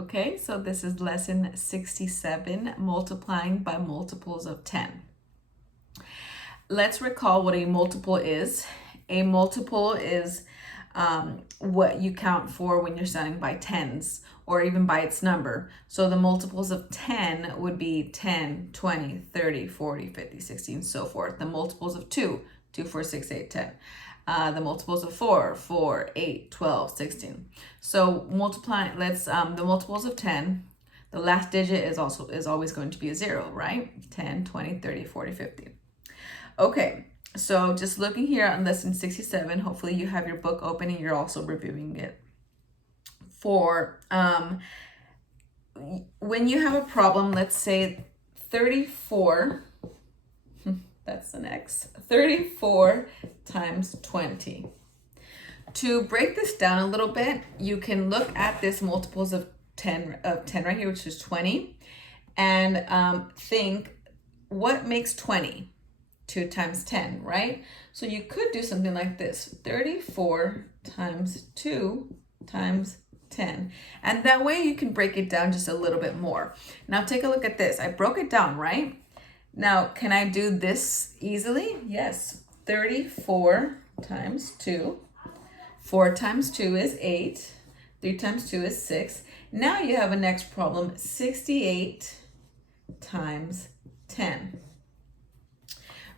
Okay, so this is lesson 67, multiplying by multiples of 10. Let's recall what a multiple is. A multiple is what you count for when you're starting by tens or even by its number. So the multiples of 10 would be 10, 20, 30, 40, 50, 60, and so forth. The multiples of 2, 2, 4, 6, 8, 10. The multiples of 4, 4, 8, 12, 16. So multiplying, the multiples of 10, the last digit is always going to be a 0, right? 10, 20, 30, 40, 50. Okay, so just looking here on lesson 67, hopefully you have your book open and you're also reviewing it. For when you have a problem, let's say 34, that's the next, 34 times 20. To break this down a little bit, you can look at this multiples of 10 right here, which is 20, and think, what makes 20? 2 times 10, right? So you could do something like this, 34 times 2 times 10. And that way you can break it down just a little bit more. Now take a look at this. I broke it down, right? Now, can I do this easily? Yes. 34 times 2. 4 times 2 is 8. 3 times 2 is 6. Now you have a next problem, 68 times 10.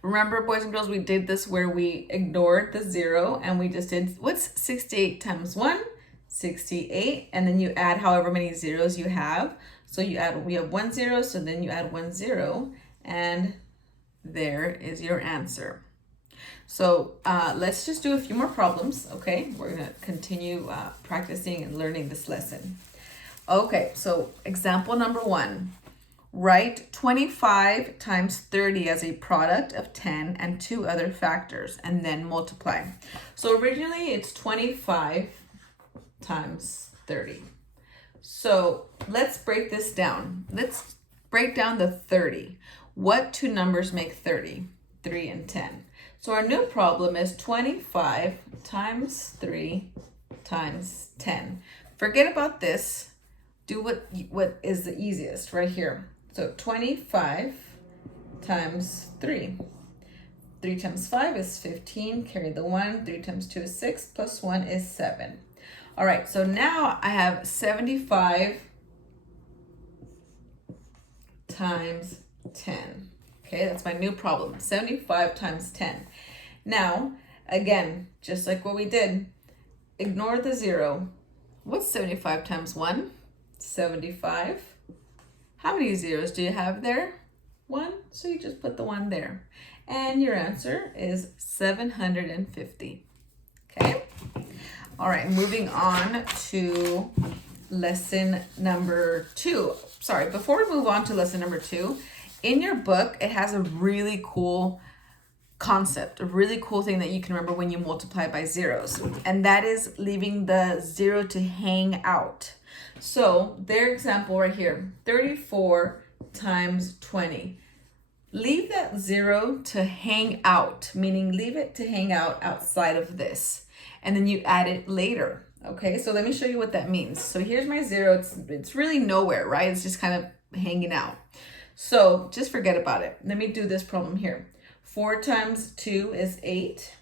Remember, boys and girls, we did this where we ignored the 0 and we just did, what's 68 times 1? 68, and then you add however many zeros you have. So we have 1 0, so then you add 1 0, and there is your answer. So let's just do a few more problems, okay? We're gonna continue practicing and learning this lesson. Okay, so example number 1. Write 25 times 30 as a product of 10 and 2 other factors, and then multiply. So originally it's 25 times 30. So let's break this down. Let's break down the 30. What two numbers make 30? 3 and 10. So our new problem is 25 times 3 times 10. Forget about this. Do what is the easiest right here. So 25 times 3. 3 times 5 is 15, carry the 1. 3 times 2 is 6, plus 1 is 7. All right, so now I have 75 times 10. Okay, that's my new problem, 75 times 10. Now, again, just like what we did, ignore the 0. What's 75 times 1? 75. How many zeros do you have there? 1, so you just put the 1 there. And your answer is 750. Okay? All right, moving on to lesson number 2. Sorry, before we move on to lesson number 2, in your book, it has a really cool concept, a really cool thing that you can remember when you multiply by zeros. And that is leaving the 0 to hang out. So their example right here, 34 times 20. Leave that 0 to hang out, meaning leave it to hang out outside of this. And then you add it later. Okay, so let me show you what that means. So here's my 0. It's really nowhere, right? It's just kind of hanging out. So just forget about it. Let me do this problem here. 4 times 2 is 8.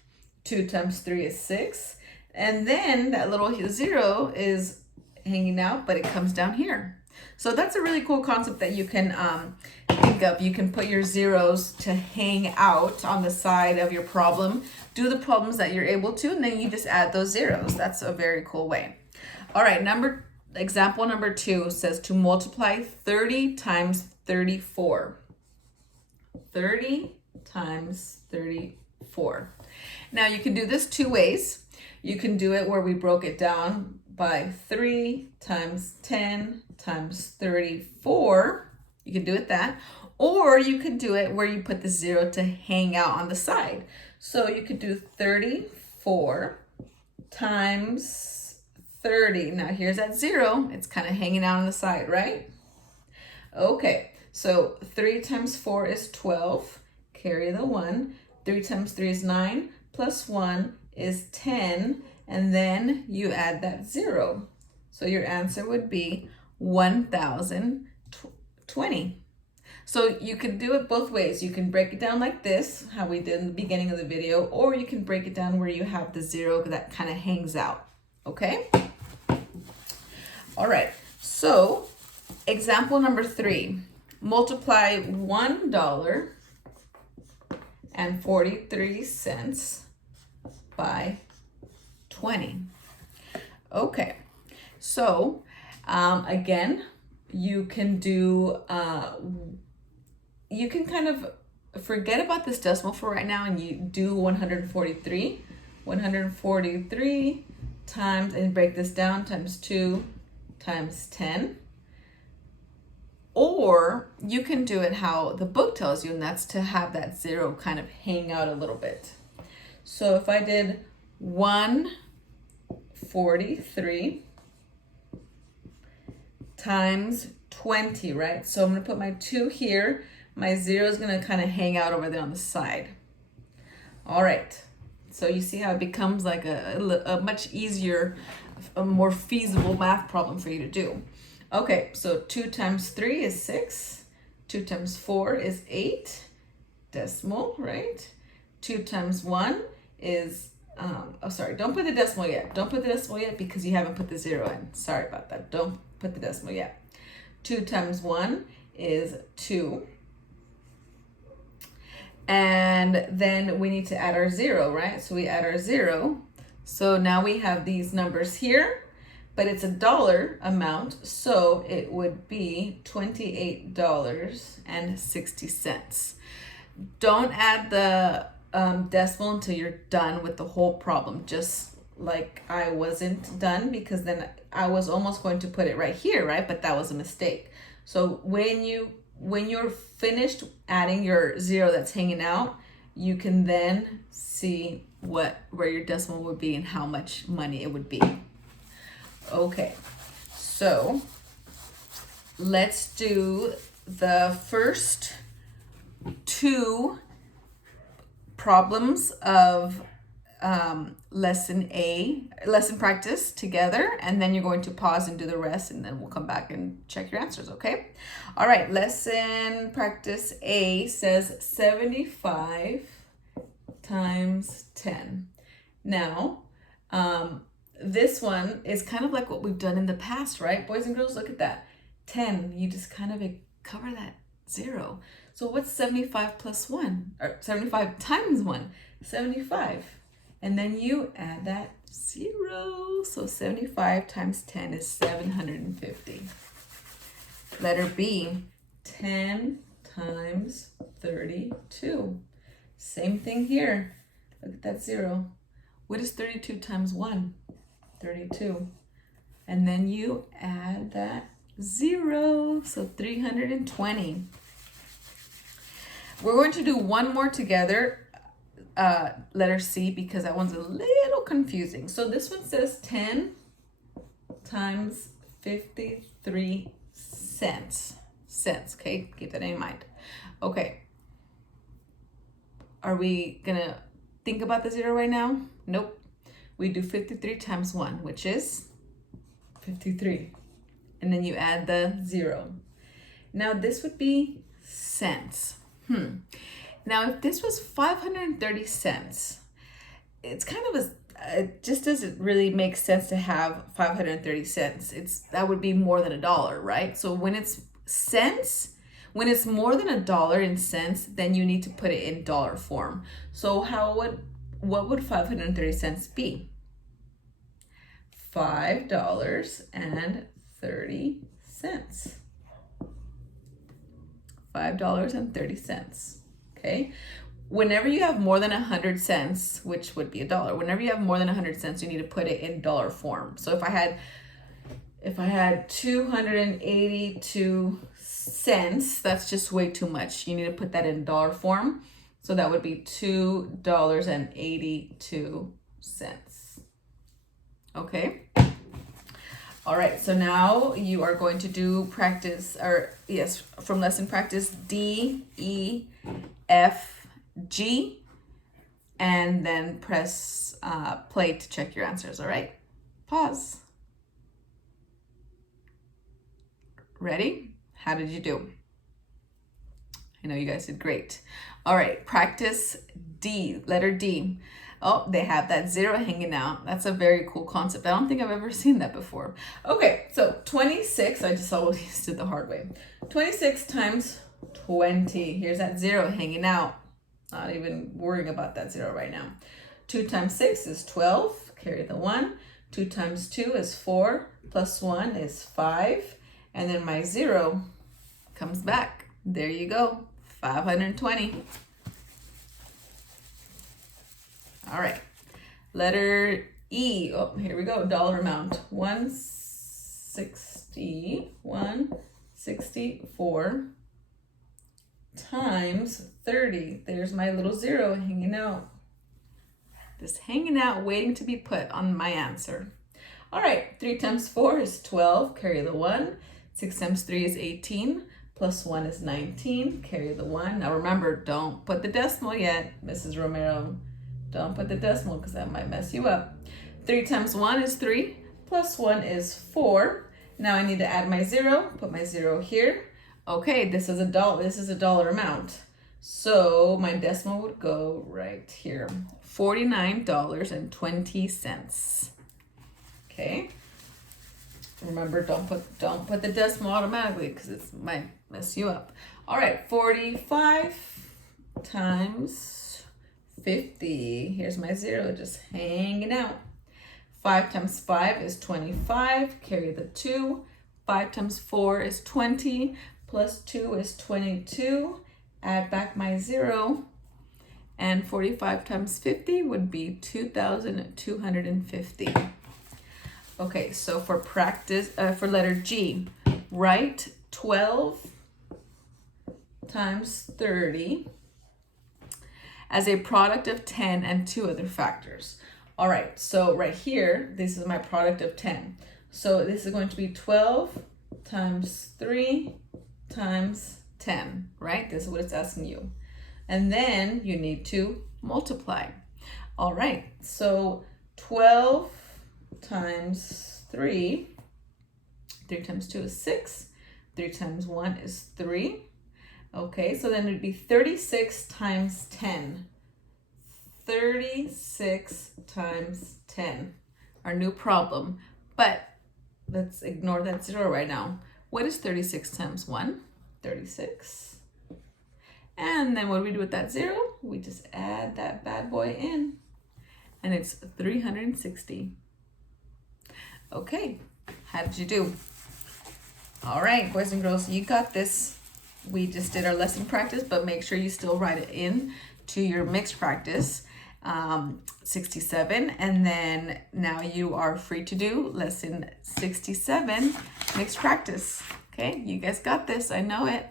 2 times 3 is 6. And then that little 0 is hanging out, but it comes down here. So that's a really cool concept that you can think of. You can put your zeros to hang out on the side of your problem. Do the problems that you're able to, and then you just add those zeros. That's a very cool way. All right, example number 2 says to multiply 30 times 34. 30 times 34. Now you can do this 2 ways. You can do it where we broke it down by 3 times 10 times 34. You can do it that. Or you could do it where you put the 0 to hang out on the side. So you could do 34 times 30. Now here's that 0. It's kind of hanging out on the side, right? Okay, so 3 times 4 is 12. Carry the 1. 3 times 3 is 9. Plus 1 is 10. And then you add that 0. So your answer would be 1,020. So you can do it both ways. You can break it down like this, how we did in the beginning of the video, or you can break it down where you have the zero that kind of hangs out, okay? All right, so example number 3, multiply $1.43 by 20. Okay, so again, you can do, you can kind of forget about this decimal for right now and you do 143. 143 times, and break this down, times 2 times 10. Or you can do it how the book tells you, and that's to have that zero kind of hang out a little bit. So if I did 143 times 20, right? So I'm gonna put my 2 here. My 0 is gonna kind of hang out over there on the side. All right, so you see how it becomes like a much easier, a more feasible math problem for you to do. Okay, so 2 times 3 is 6. 2 times 4 is 8. Decimal, right? 2 times 1 is, oh, sorry, don't put the decimal yet. Don't put the decimal yet because you haven't put the 0 in. Sorry about that. Don't put the decimal yet. 2 times 1 is 2. And then we need to add our 0, right? So we add our 0. So now we have these numbers here, but it's a dollar amount, so it would be $28.60. Don't add the decimal until you're done with the whole problem, just like I wasn't done, because then I was almost going to put it right here, right? But that was a mistake. So when you're finished adding your 0 that's hanging out, you can then see where your decimal would be and how much money it would be. Okay, so let's do the first 2 problems of lesson practice together, and then you're going to pause and do the rest, and then we'll come back and check your answers, okay? All right, lesson practice A says 75 times 10. Now, this one is kind of like what we've done in the past, right? Boys and girls, look at that. 10, you just kind of cover that 0. So what's 75 plus 1? Or 75 times 1? 75. And then you add that 0. So 75 times 10 is 750. Letter B, 10 times 32. Same thing here. Look at that 0. What is 32 times 1? 32. And then you add that 0. So 320. We're going to do one more together, letter C, because that one's a little confusing. So this one says 10 times 53 cents. Okay, keep that in mind. Okay. Are we gonna think about the 0 right now? Nope. We do 53 times 1, which is 53. And then you add the 0. Now this would be cents. Now if this was 530 cents, it's kind of it just doesn't really make sense to have 530 cents. That would be more than $1, right? So when it's cents, when it's more than $1 in cents, then you need to put it in dollar form. So what would 530 cents be? $5.30. $5.30. Okay. Whenever you have more than 100 cents, which would be $1, whenever you have more than 100 cents, you need to put it in dollar form. So if I had 282 cents, that's just way too much. You need to put that in dollar form. So that would be $2.82. Okay. All right, so now you are going to do practice, or yes, from lesson practice D, E, F, G, and then press play to check your answers, all right? Pause. Ready? How did you do? I know you guys did great. All right, practice D, letter D. Oh, they have that 0 hanging out. That's a very cool concept. I don't think I've ever seen that before. Okay, so 26, I just always did the hard way. 26 times 20. Here's that 0 hanging out. Not even worrying about that 0 right now. 2 times 6 is 12. Carry the 1. 2 times 2 is 4. Plus 1 is 5. And then my 0 comes back. There you go. 520. All right. Letter E. Oh, here we go. Dollar amount. 164 times 30. There's my little 0 hanging out. Just hanging out, waiting to be put on my answer. All right. 3 times 4 is 12. Carry the 1. 6 times 3 is 18. Plus 1 is 19. Carry the 1. Now remember, don't put the decimal yet, Mrs. Romero. Don't put the decimal because that might mess you up. 3 times 1 is 3. Plus 1 is 4. Now I need to add my 0. Put my 0 here. Okay, this is a dollar amount. So my decimal would go right here. $49.20. Okay. Remember, don't put the decimal automatically because it might mess you up. All right, 45 times 50. Here's my 0 just hanging out. 5 times 5 is 25. Carry the 2. 5 times 4 is 20. Plus 2 is 22. Add back my 0. And 45 times 50 would be 2,250. Okay, so for practice, for letter G, write 12 times 30 as a product of 10 and 2 other factors. All right, so right here, this is my product of 10. So this is going to be 12 times 3 times 10, right? This is what it's asking you. And then you need to multiply. All right, so 12 times 3 times 2 is 6, 3 times 1 is 3. Okay, so then it'd be 36 times 10. 36 times 10, our new problem. But let's ignore that 0 right now. What is 36 times 1? 36. And then what do we do with that 0? We just add that bad boy in. And it's 360. Okay, how did you do? All right, boys and girls, you got this. We just did our lesson practice, but make sure you still write it in to your mixed practice, 67. And then now you are free to do lesson 67, mixed practice. Okay, you guys got this. I know it.